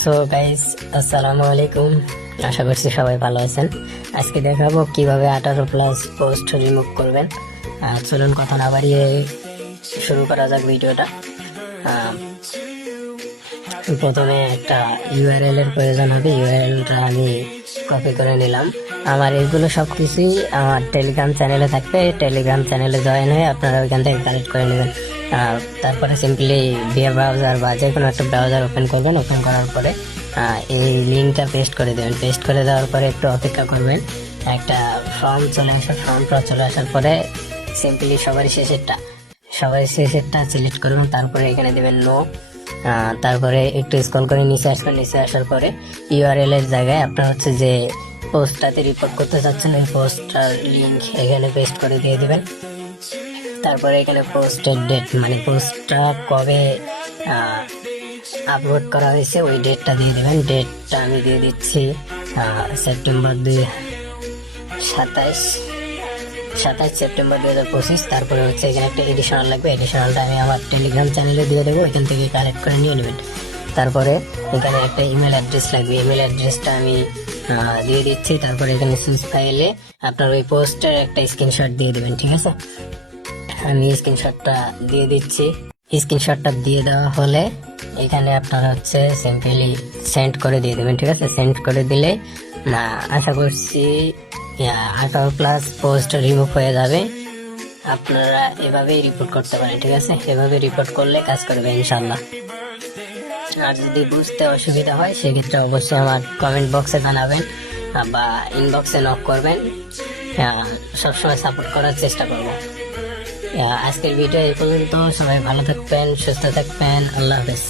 So guys, আসসালামু আলাইকুম। আশা করছি সবাই ভালো আছেন। আজকে দেখাবো কিভাবে 18+ পোস্ট রিমুভ করবেন। চলুন কথা না বাড়িয়ে শুরু করা যাক ভিডিওটা। প্রথমে একটা ইউআরএল এর প্রয়োজন হবে। ইউআরএলটা আমি কপি করে নিলাম। আমার এগুলো সবকিছুই আমার টেলিগ্রাম চ্যানেলে থাকবে। টেলিগ্রাম চ্যানেলে জয়েন হয়ে আপনারা ওইখান থেকে কালেক্ট করে নেবেন। তারপরে সিম্পলি বিয়ার ব্রাউজার বা যে কোনো একটা ব্রাউজার ওপেন করবেন। ওপেন করার পরে এই লিঙ্কটা পেস্ট করে দেবেন। পেস্ট করে দেওয়ার পরে একটু অপেক্ষা করবেন। একটা ফর্ম চলে আসার পরে সিম্পলি সবার শেষেরটা সিলেক্ট করবেন। তারপরে এখানে দেবেন নো। তারপরে একটু স্ক্রল করে নিচে আসবেন। নিচে আসার পরে ইউআরএল এর জায়গায় আপনার হচ্ছে যে পোস্টটাতে রিপোর্ট করতে চাচ্ছেন ওই পোস্টটার লিঙ্ক এখানে পেস্ট করে দিয়ে দিবেন। তারপরে এখানে পোস্টের ডেট, মানে পোস্টটা কবে আপলোড করা হয়েছে ওই ডেটটা দিয়ে দেবেন। ডেটটা আমি দিয়ে দিচ্ছি সেপ্টেম্বর 27 সেপ্টেম্বর 2025। তারপরে হচ্ছে এখানে একটা এডিশনাল লাগবে। এডিশনালটা আমি আমার টেলিগ্রাম চ্যানেলে দিয়ে দেবো, এখান থেকে কালেক্ট করে নিয়ে নেবেন। তারপরে এখানে একটা ইমেল অ্যাড্রেস লাগবে। ইমেল অ্যাড্রেসটা আমি দিয়ে দিচ্ছি। তারপরে এখানে সুইচ ফাইলে আপনার ওই পোস্টের একটা স্ক্রিনশট দিয়ে দেবেন। ঠিক আছে, আমি স্ক্রিনশটটা দিয়ে দিচ্ছি। স্ক্রিনশটটা দিয়ে দেওয়া হলে এখানে আপনার হচ্ছে সিম্পলি সেন্ড করে দিয়ে দেবেন। ঠিক আছে, সেন্ড করে দিলে আশা করছি 18+ পোস্ট রিমুভ হয়ে যাবে। আপনারা এভাবেই রিপোর্ট করতে পারেন। ঠিক আছে, এভাবে রিপোর্ট করলে কাজ করবে ইনশাল্লাহ। আর যদি বুঝতে অসুবিধা হয় সেক্ষেত্রে অবশ্যই আমার কমেন্ট বক্সে জানাবেন বা ইনবক্সে নক করবেন। সবসময় সাপোর্ট করার চেষ্টা করব। আজকের ভিডিও এই পর্যন্ত। সবাই ভালো থাকবেন, সুস্থ থাকবেন। আল্লাহ হাফেজ।